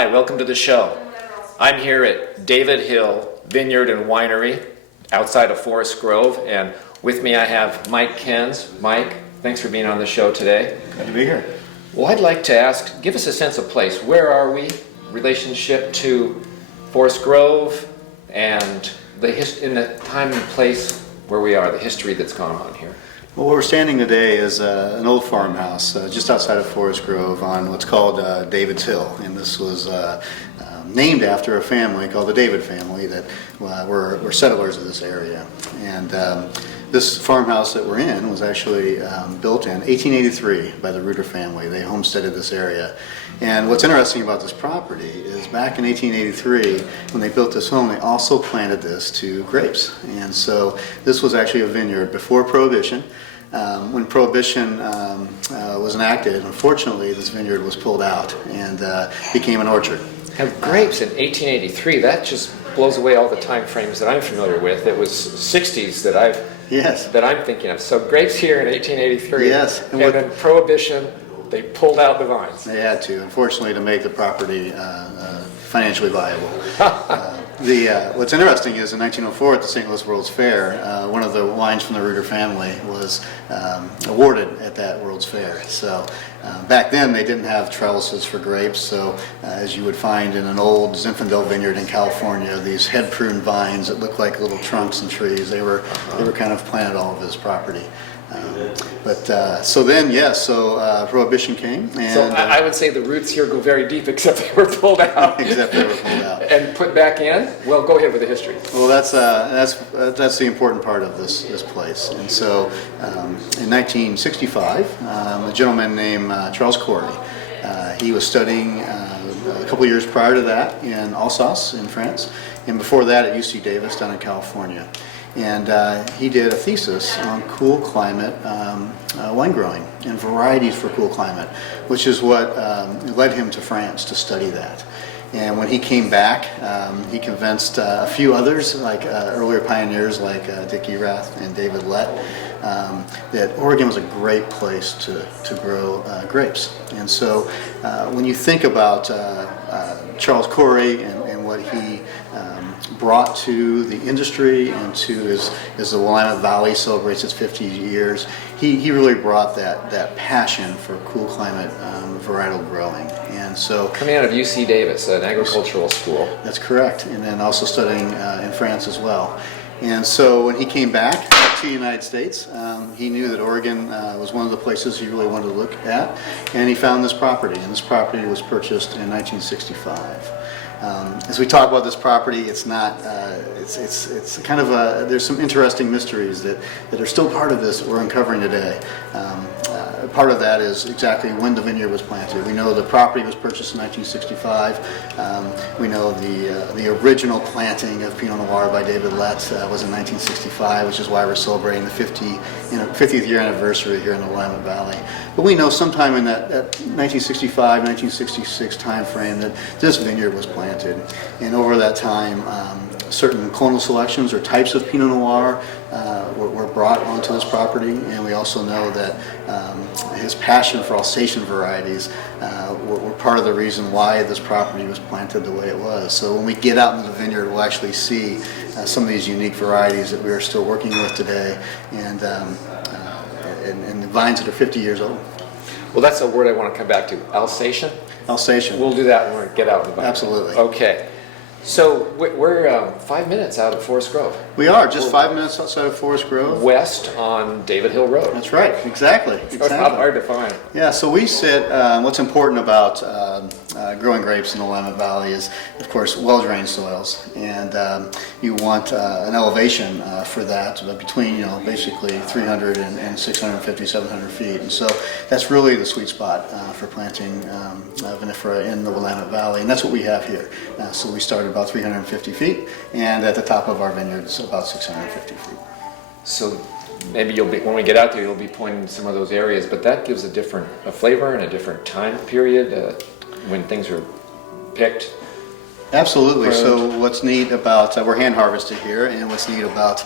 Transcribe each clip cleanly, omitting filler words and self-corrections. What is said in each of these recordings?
Hi, welcome to the show. I'm here at David Hill Vineyard and Winery outside of Forest Grove, and with me I have Mike Kuenz. Mike, thanks for being on the show today. Good to be here. Well, I'd like to ask, give us a sense of place. Where are we? Relationship to Forest Grove and in the time and place where we are, the history that's gone on here. Well, where we're standing today is an old farmhouse just outside of Forest Grove on what's called David's Hill, and this was named after a family called the David family that were settlers of this area. And this farmhouse that we're in was actually built in 1883 by the Reuter family. They homesteaded this area. And what's interesting about this property is back in 1883, when they built this home, they also planted this to grapes. And so this was actually a vineyard before Prohibition. When Prohibition was enacted, unfortunately, this vineyard was pulled out and became an orchard. Have grapes in 1883, that just blows away all the time frames that I'm familiar with. It was 60s that I'm thinking of. So grapes here in 1883, yes. And then Prohibition, they pulled out the vines. They had to, unfortunately, to make the property financially viable. What's interesting is in 1904 at the St. Louis World's Fair, one of the wines from the Reuter family was awarded at that World's Fair. So back then they didn't have trellises for grapes, so as you would find in an old Zinfandel vineyard in California, these head pruned vines that look like little trunks and trees, they were kind of planted all over this property. So Prohibition came. And, so I would say the roots here go very deep, except they were pulled out. Except they were pulled out. And put back in? Well, go ahead with the history. Well, that's the important part of this place. And so in 1965, a gentleman named Charles Corey, he was studying a couple years prior to that in Alsace in France, and before that at UC Davis down in California. And he did a thesis on cool climate wine growing and varieties for cool climate, which is what led him to France to study that. And when he came back, he convinced a few others, like earlier pioneers like Dick Erath and David Lett, that Oregon was a great place to grow grapes. And so when you think about Charles Corey and what he brought to the industry and to as the Willamette Valley celebrates its 50 years, he really brought that passion for cool climate varietal growing. And so coming out of UC Davis, an agricultural school. That's correct, and then also studying in France as well. And so when he came back to the United States, he knew that Oregon was one of the places he really wanted to look at, and he found this property, and this property was purchased in 1965. As we talk about this property, it's not. It's kind of there's some interesting mysteries that are still part of this that we're uncovering today. Part of that is exactly when the vineyard was planted. We know the property was purchased in 1965. We know the original planting of Pinot Noir by David Lett was in 1965, which is why we're celebrating the 50th year anniversary here in the Willamette Valley. But we know sometime in that 1965, 1966 time frame that this vineyard was planted. And over that time, certain clonal selections or types of Pinot Noir were brought onto this property, and we also know that his passion for Alsatian varieties were part of the reason why this property was planted the way it was. So when we get out into the vineyard, we'll actually see some of these unique varieties that we are still working with today, and the vines that are 50 years old. Well, that's a word I want to come back to. Alsatian? Alsatian. We'll do that when we get out in the vineyard. Absolutely. Okay. So we're 5 minutes out of Forest Grove. We are just 5 minutes outside of Forest Grove. West on David Hill Road. That's right, exactly. So it's not hard to find. Yeah, so we sit, what's important about growing grapes in the Willamette Valley is, of course, well-drained soils. And you want an elevation for that between, basically 300 and 650, 700 feet. And so that's really the sweet spot for planting vinifera in the Willamette Valley. And that's what we have here. So we started about 350 feet, and at the top of our vineyard it's about 650 feet. So maybe when we get out there, you'll be pointing some of those areas, but that gives a flavor and a different time period when things are picked. Absolutely. So what's neat about, we're hand harvested here, and what's neat about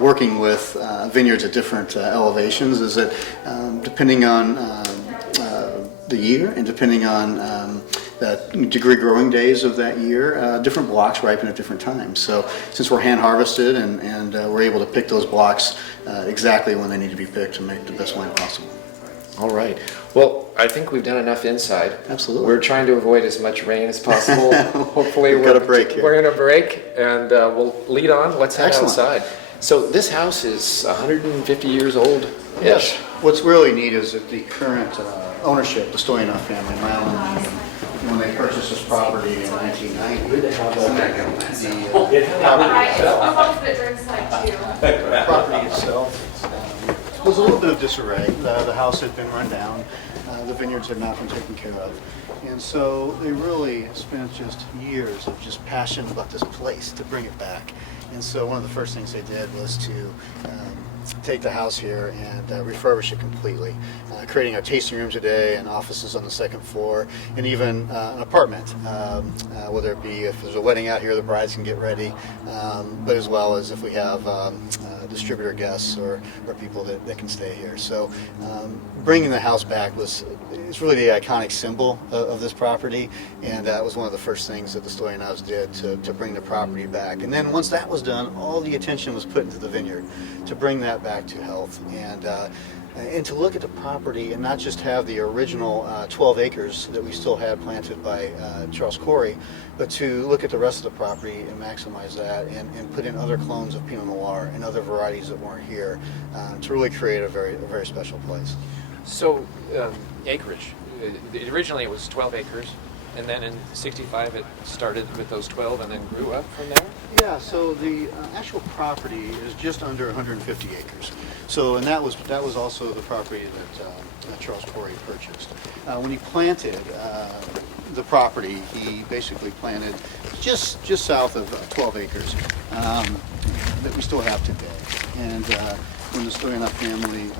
working with vineyards at different elevations is that depending on the year, and depending on the degree growing days of that year, different blocks ripen at different times. So since we're hand harvested and we're able to pick those blocks exactly when they need to be picked to make the best wine possible. All right. Well, I think we've done enough inside. Absolutely. We're trying to avoid as much rain as possible. Hopefully We've got a break here. We're going to break, and we'll lead on. Let's head Excellent. outside. So this house is 150 years old-ish. Yes. What's really neat is that the current ownership, the Stoyanov family, Madeline, when they purchased this property in 1990, the property itself was a little bit of disarray. The house had been run down. The vineyards had not been taken care of. And so they really spent just years of just passion about this place to bring it back. And so one of the first things they did was to take the house here and refurbish it completely, creating our tasting room today and offices on the second floor, and even an apartment, whether it be if there's a wedding out here, the brides can get ready, but as well as if we have distributor guests or people that can stay here. So bringing the house back it's really the iconic symbol of this property, and that was one of the first things that the Stoyanovs did to bring the property back. And then once that was done, all the attention was put into the vineyard to bring that back to health and to look at the property and not just have the original 12 acres that we still had planted by Charles Corey, but to look at the rest of the property and maximize that and put in other clones of Pinot Noir and other varieties that weren't here to really create a very special place. So, acreage. Originally it was 12 acres, and then in '65 it started with those 12 and then grew up from there? Yeah, so the actual property is just under 150 acres. So, and that was also the property that Charles Corey purchased. When he planted the property, he basically planted just south of 12 acres that we still have today. And when the Stoyanov family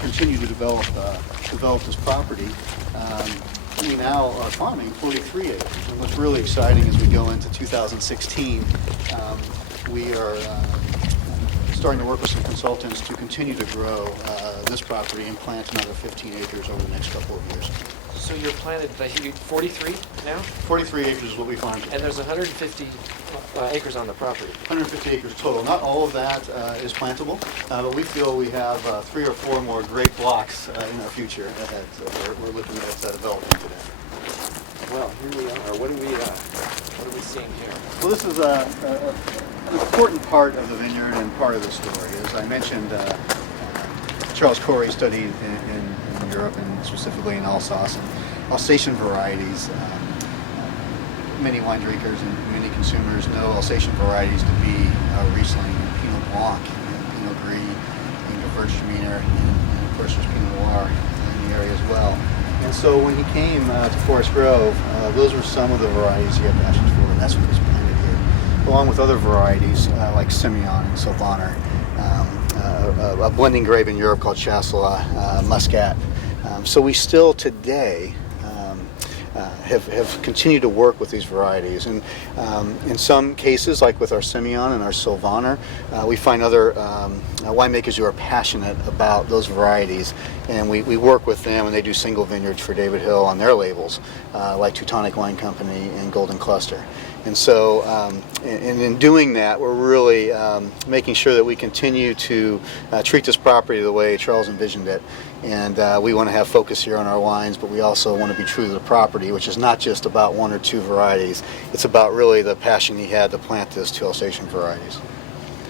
continued to develop this property, we now are farming 43 acres. And what's really exciting as we go into 2016, we are starting to work with some consultants to continue to grow this property and plant another 15 acres over the next couple of years. So you're planted 43 now? 43 acres is what we farmed. And there's 150 acres on the property. 150 acres total. Not all of that is plantable, but we feel we have 3 or 4 more great blocks in our future that we're looking at developing today. Well, here we are. What are we seeing here? Well, this is an important part of the vineyard and part of the story. As I mentioned, Charles Corey studied in Europe and specifically in Alsace and Alsatian varieties. Many wine drinkers and many consumers know Alsatian varieties to be Riesling, Pinot Blanc, Pinot Gris, and Gewürztraminer, and of course there's Pinot Noir in the area as well. And so when he came to Forest Grove, those were some of the varieties he had passions for, and that's what was planted here, along with other varieties like Semillon and Sylvaner, a blending grape in Europe called Chasselas, Muscat. So we still today have continued to work with these varieties, and in some cases, like with our Semillon and our Sylvaner, we find other winemakers who are passionate about those varieties, and we work with them, and they do single vineyards for David Hill on their labels, like Teutonic Wine Company and Golden Cluster. And so, and in doing that, we're really making sure that we continue to treat this property the way Charles envisioned it. And we want to have focus here on our wines, but we also want to be true to the property, which is not just about 1 or 2 varieties. It's about really the passion he had to plant this 2 Alsatian varieties.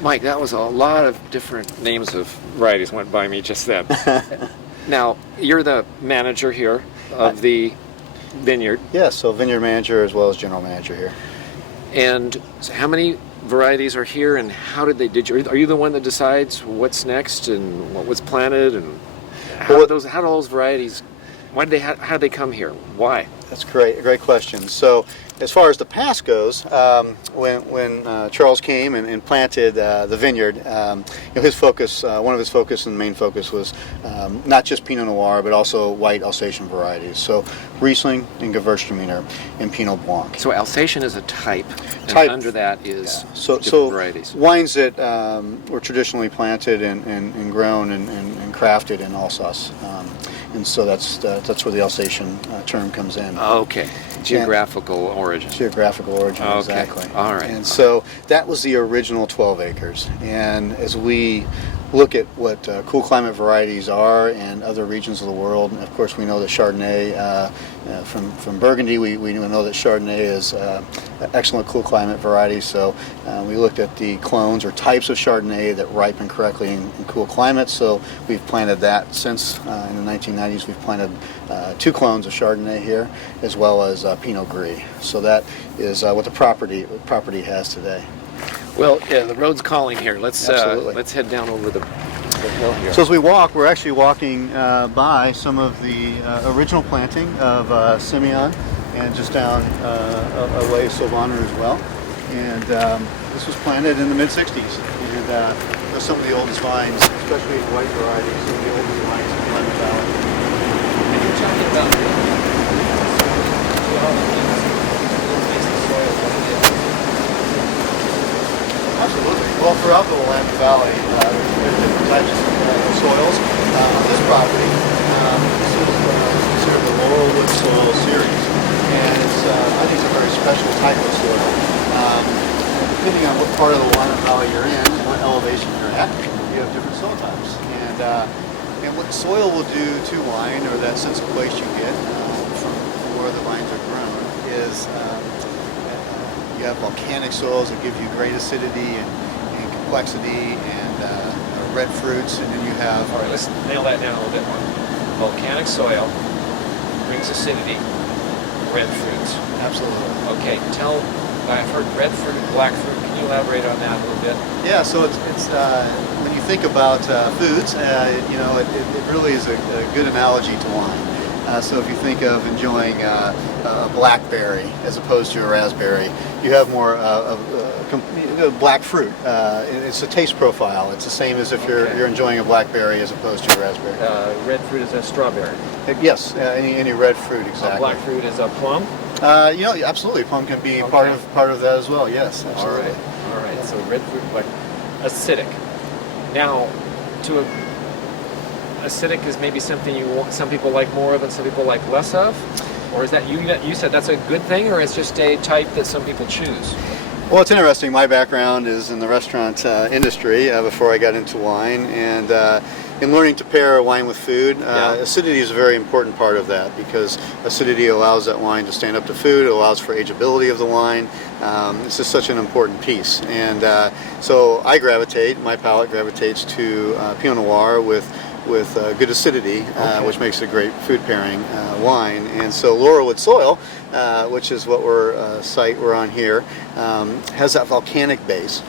Mike, that was a lot of different names of varieties went by me just then. Now, you're the manager here of the vineyard. Yes, so vineyard manager as well as general manager here. And so how many varieties are here, and how are you the one that decides what's next and what was planted, and how do those varieties, how did they come here? Why? That's a great question. So as far as the past goes, when Charles came and planted the vineyard, his focus, one of his focus and main focus was not just Pinot Noir, but also white Alsatian varieties. So Riesling and Gewürztraminer and Pinot Blanc. So Alsatian is a type, and under that is different varieties. Wines that were traditionally planted and grown and crafted in Alsace. and so that's where the Alsatian term comes in. Okay, geographical origin. Geographical origin, Okay. exactly. All right. And so that was the original 12 acres. And as we look at what cool climate varieties are in other regions of the world, and of course we know that Chardonnay, from Burgundy, we know that Chardonnay is an excellent cool climate variety. So we looked at the clones or types of Chardonnay that ripen correctly in cool climates. So we've planted that since in the 1990s. We've planted 2 clones of Chardonnay here, as well as Pinot Gris. So that is what the property has today. Well, yeah, the road's calling here. Let's Absolutely. let's head down over the hill here. So as we walk, we're actually walking by some of the original planting of Simeon, and just down away Sylvaner as well. And this was planted in the mid-60s. And some of the oldest vines, especially white varieties, some of the oldest vines in the Lime Valley. And you're talking about Absolutely. Well, throughout the Willamette Valley, there's different types of soils. On this property, this is considered the Laurelwood soil series, and I think it's a very special type of soil. Depending on what part of the Willamette Valley you're in and what elevation you're at, you have different soil types. And what soil will do to wine, or that sense of place you get from where the vines are grown, is you have volcanic soils that give you great acidity and complexity and red fruits, and then you have... All right, let's nail that down a little bit more. Volcanic soil brings acidity, red fruits. Absolutely. Okay, I've heard red fruit, black fruit. Can you elaborate on that a little bit? Yeah, so it's when you think about foods, it really is a good analogy to wine. So if you think of enjoying a blackberry as opposed to a raspberry, you have more black fruit. It's a taste profile. It's the same as if you're enjoying a blackberry as opposed to a raspberry. Red fruit is a strawberry. Yes, any red fruit, exactly. Black fruit is a plum. Absolutely. Plum can be part of that as well. Yes, absolutely. All right. So red fruit, like acidic. Now, acidic is maybe something some people like more of and some people like less of, or is that you said that's a good thing, or it's just a type that some people choose? Well, it's interesting. My background is in the restaurant industry before I got into wine, and in learning to pair wine with food, acidity is a very important part of that, because acidity allows that wine to stand up to food. It allows for ageability of the wine. This is such an important piece, and so my palate gravitates to Pinot Noir with good acidity, which makes a great food pairing wine. And so Laurelwood soil, which is what we're on here, has that volcanic base.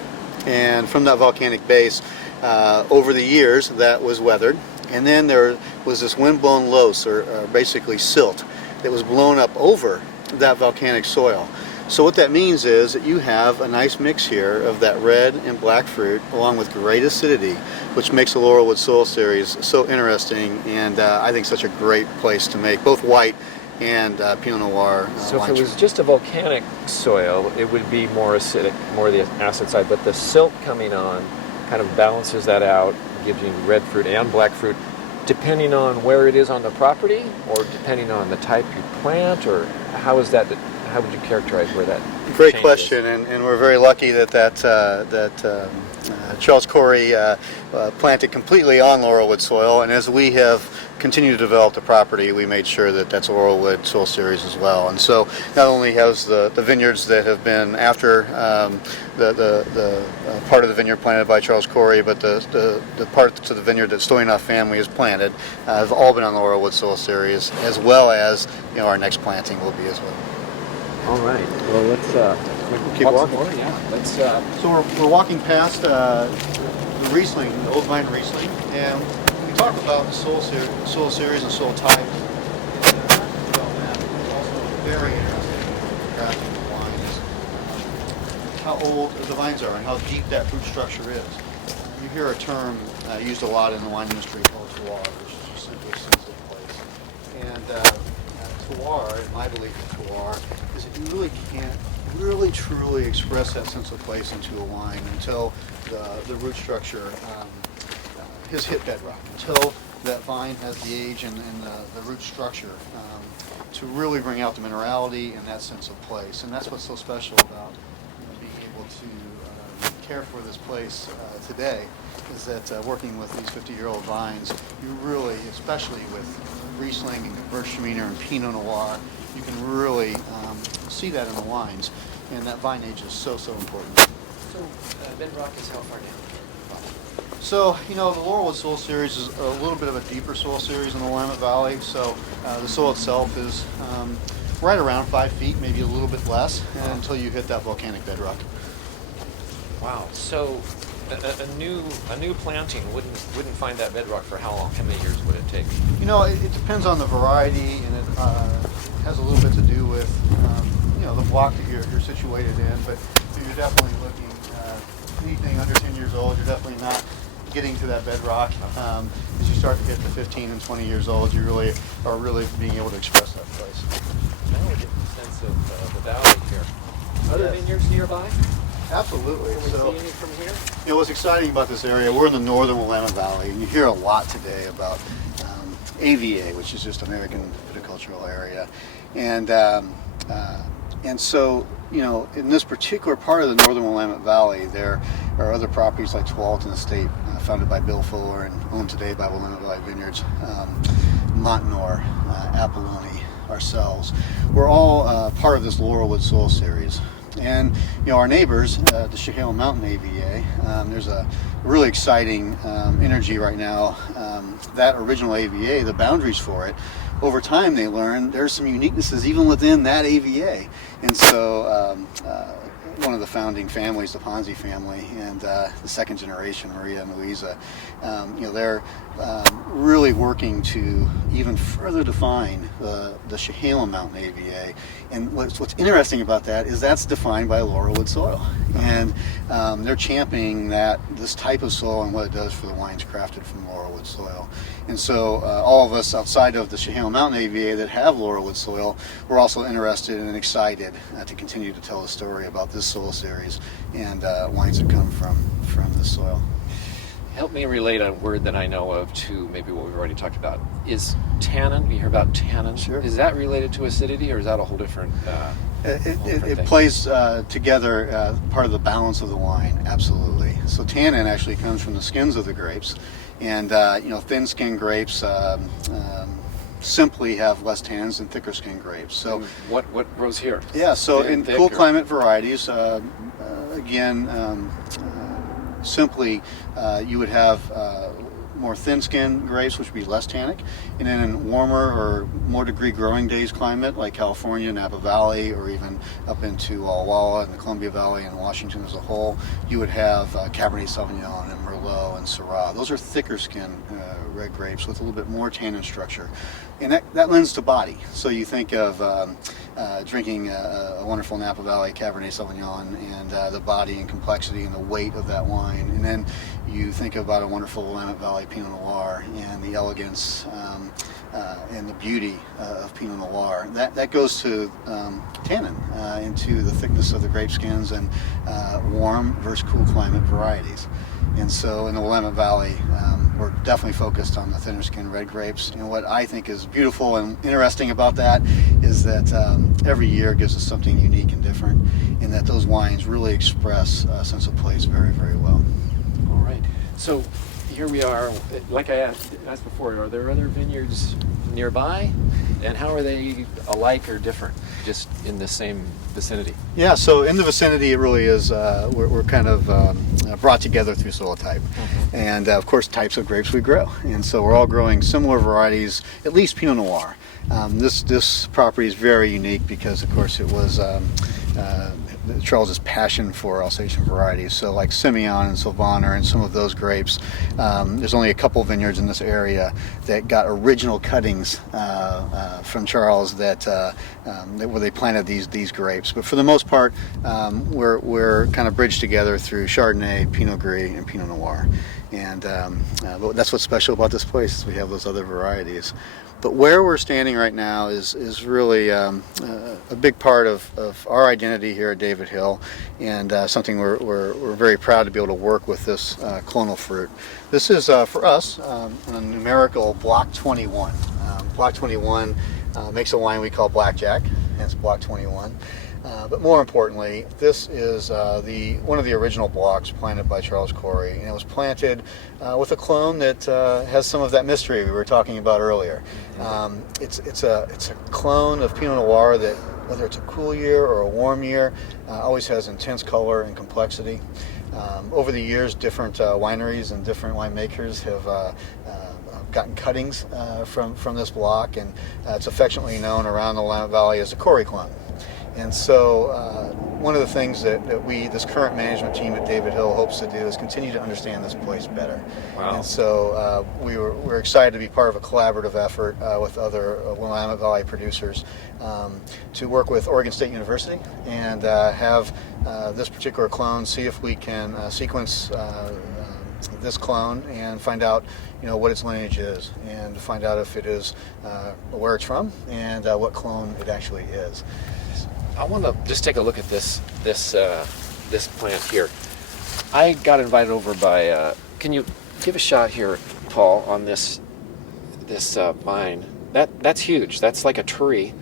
And from that volcanic base, over the years, that was weathered. And then there was this wind-blown loess, or basically silt, that was blown up over that volcanic soil. So what that means is that you have a nice mix here of that red and black fruit, along with great acidity, which makes the Laurelwood soil series so interesting, and I think such a great place to make both white and Pinot Noir. So if it was just a volcanic soil, it would be more acidic, more the acid side, but the silt coming on kind of balances that out, gives you red fruit and black fruit, depending on where it is on the property, or depending on the type you plant, or how would you characterize where that Great question, and we're very lucky that Charles Corey planted completely on Laurelwood soil, and as we have continued to develop the property, we made sure that that's a Laurelwood soil series as well. And so not only has the vineyards that have been after the part of the vineyard planted by Charles Corey, but the parts of the vineyard that Stoyanov family has planted have all been on the Laurelwood soil series, as well as our next planting will be as well. All right. Well, let's keep walking. More, yeah. Let's. So we're walking past the Riesling, the old vine Riesling, and we talk about the soil series and soil types. It's also very interesting crafting wines, how old the vines are and how deep that fruit structure is. You hear a term used a lot in the wine industry called terroir, which is just simply a sense of place. And terroir, in my belief of terroir, is that you really can't really truly express that sense of place into a wine until the root structure has hit bedrock, until that vine has the age and the root structure to really bring out the minerality and that sense of place. And that's what's so special about being able to care for this place today, is that working with these 50-year-old vines, you really, especially with Riesling and Gewürztraminer and Pinot Noir, you can really see that in the wines. And that vine age is so, so important. So, bedrock is how far down? So, the Laurelwood Soil Series is a little bit of a deeper soil series in the Willamette Valley. So, the soil itself is right around 5 feet, maybe a little bit less, until you hit that volcanic bedrock. Wow. So a new planting wouldn't find that bedrock for how long? How many years would it take? It depends on the variety, and it has a little bit to do with the block that you're situated in. But you're definitely looking anything under 10 years old. You're definitely not getting to that bedrock. As you start to get to 15 and 20 years old, you really are being able to express that place. Now we're getting a sense of the valley here. Other vineyards nearby? Absolutely. Can we see any from here? What's exciting about this area, we're in the northern Willamette Valley, and you hear a lot today about AVA, which is just American Viticultural Area. And so, in this particular part of the northern Willamette Valley, there are other properties like Tualatin Estate, founded by Bill Fuller and owned today by Willamette Valley Vineyards, Montanore, Apolloni, ourselves. We're all part of this Laurelwood Soil Series. And our neighbors, the Chehalem Mountain AVA, there's a really exciting energy right now. That original AVA, the boundaries for it, over time they learned there's some uniquenesses even within that AVA. And so one of the founding families, the Kunze family, and the second generation, Maria and Louisa, they're really working to even further define the Chehalem Mountain AVA. And what's interesting about that is that's defined by Laurelwood soil. And they're championing this type of soil and what it does for the wines crafted from Laurelwood soil. And so all of us outside of the Chehalem Mountain AVA that have Laurelwood soil, we're also interested and excited to continue to tell the story about this soil series and wines that come from this soil. Help me relate a word that I know of to maybe what we've already talked about. Is tannin, you hear about tannin? Sure. Is that related to acidity, or is that a whole different It plays together part of the balance of the wine, absolutely. So tannin actually comes from the skins of the grapes, and thin skin grapes simply have less tannins than thicker skin grapes. So what grows here? Yeah, so Thin, in thick, cool or? climate varieties, simply you would have more thin-skinned grapes, which would be less tannic. And then in warmer or more degree growing days climate, like California, Napa Valley, or even up into Walla Walla and the Columbia Valley and Washington as a whole, you would have Cabernet Sauvignon and Merlot and Syrah. Those are thicker skinned red grapes with a little bit more tannin structure. And that lends to body. So you think of drinking a wonderful Napa Valley Cabernet Sauvignon and the body and complexity and the weight of that wine. And then you think about a wonderful Willamette Valley Pinot Noir and the elegance and the beauty of Pinot Noir. That goes to tannin, into the thickness of the grape skins and warm versus cool climate varieties. And so in the Willamette Valley, we're definitely focused on the thinner skinned red grapes. And what I think is beautiful and interesting about that is that every year gives us something unique and different, and that those wines really express a sense of place very, very well. All right. So here we are. Like I asked before, are there other vineyards nearby? And how are they alike or different, just in the same vicinity? Yeah, so in the vicinity, it really is, we're kind of brought together through soil type. Mm-hmm. And of course, types of grapes we grow. And so we're all growing similar varieties, at least Pinot Noir. This property is very unique because, of course, it was Charles's passion for Alsatian varieties. So like Simeon and Sylvaner and some of those grapes, there's only a couple vineyards in this area that got original cuttings from Charles where they planted these grapes. But for the most part, we're kind of bridged together through Chardonnay, Pinot Gris, and Pinot Noir. And but that's what's special about this place, is we have those other varieties. But where we're standing right now is really a big part of our identity here at David Hill, and something we're very proud to be able to work with this clonal fruit. This is, for us, a numerical Block 21. Block 21 makes a wine we call Blackjack, hence Block 21. But more importantly, this is one of the original blocks planted by Charles Corey, and it was planted with a clone that has some of that mystery we were talking about earlier. It's a clone of Pinot Noir that, whether it's a cool year or a warm year, always has intense color and complexity. Over the years, different wineries and different winemakers have gotten cuttings from this block, and it's affectionately known around the Willamette Valley as the Corey clone. And so one of the things that this current management team at David Hill hopes to do is continue to understand this place better. Wow. And so we're excited to be part of a collaborative effort with other Willamette Valley producers to work with Oregon State University and have this particular clone, see if we can sequence this clone and find out what its lineage is, and find out if it is where it's from and what clone it actually is. I want to just take a look at this plant here. I got invited over by. Can you give a shot here, Paul, on this vine? That's huge. That's like a tree.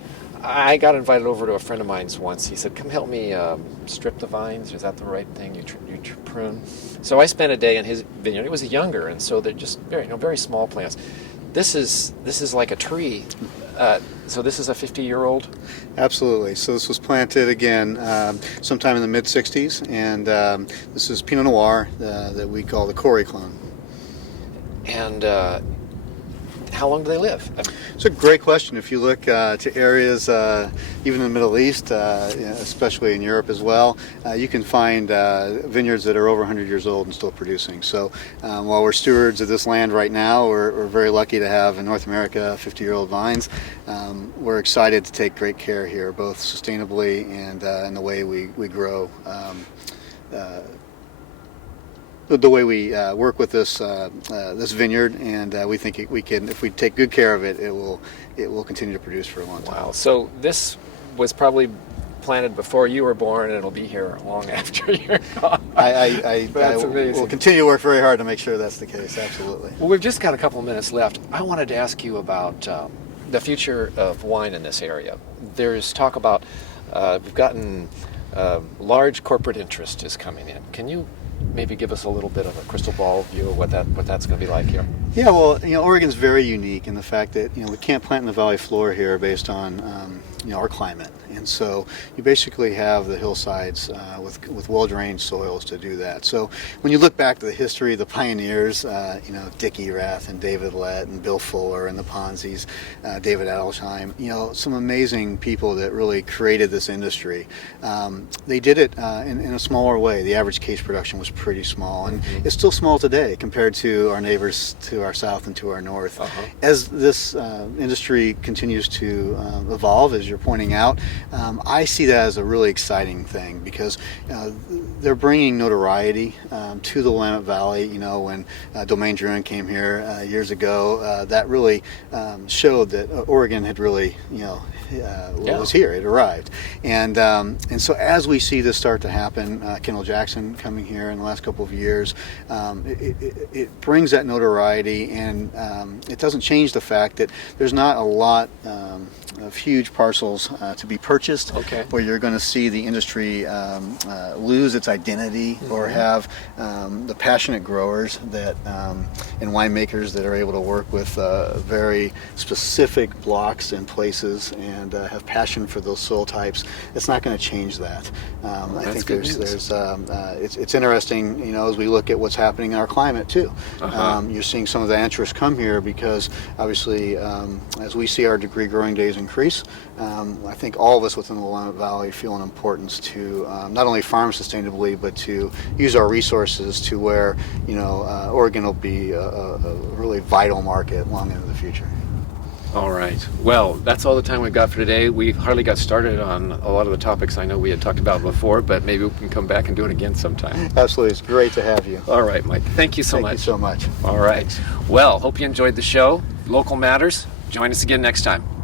I got invited over to a friend of mine's once. He said, "Come help me strip the vines." Is that the right thing? You prune. So I spent a day in his vineyard. It was younger, and so they're just very small plants. This is like a tree. So this is a 50-year-old? Absolutely. So this was planted again sometime in the mid-'60s, and this is Pinot Noir that we call the Corey clone. And how long do they live? It's a great question. If you look to areas, even in the Middle East, especially in Europe as well, you can find vineyards that are over 100 years old and still producing. So while we're stewards of this land right now, we're very lucky to have in North America 50-year-old vines. We're excited to take great care here, both sustainably and in the way we grow. The way we work with this vineyard, and we think we can, if we take good care of it, it will continue to produce for a long time. Wow! So this was probably planted before you were born, and it'll be here long after you're gone. I That's amazing. will continue to work very hard to make sure that's the case. Absolutely. Well, we've just got a couple of minutes left. I wanted to ask you about the future of wine in this area. There's talk about we've gotten large corporate interest is coming in. Can you maybe give us a little bit of a crystal ball view of what that's going to be like here? Yeah, well, Oregon's very unique in the fact that we can't plant in the valley floor here based on our climate, and so you basically have the hillsides with well-drained soils to do that. So when you look back to the history of the pioneers, Dick Erath and David Lett and Bill Fuller and the Ponzis, David Adelsheim, some amazing people that really created this industry. They did it in a smaller way. The average case production was pretty small, and it's still small today compared to our neighbors to our south and to our north. As this industry continues to evolve, as you're pointing out, I see that as a really exciting thing, because they're bringing notoriety to the Willamette Valley. When Domaine Drouin came here years ago, that really showed that Oregon had really, was here. It arrived, and so as we see this start to happen, Kendall Jackson coming here in the last couple of years, it brings that notoriety, and it doesn't change the fact that there's not a lot of huge parcels to be purchased, where you're going to see the industry lose its identity, or have the passionate growers that and winemakers that are able to work with very specific blocks and places, and have passion for those soil types. It's not going to change that. I think it's interesting, as we look at what's happening in our climate too. You're seeing some of the interest come here because obviously, as we see our degree growing days increase, I think all of us within the Willamette Valley feel an importance to not only farm sustainably, but to use our resources to where Oregon will be a really vital market long into the future. All right. Well, that's all the time we've got for today. We hardly got started on a lot of the topics I know we had talked about before, but maybe we can come back and do it again sometime. Absolutely. It's great to have you. All right, Mike. Thank you so much. Thank you so much. All right. Well, hope you enjoyed the show. Local Matters. Join us again next time.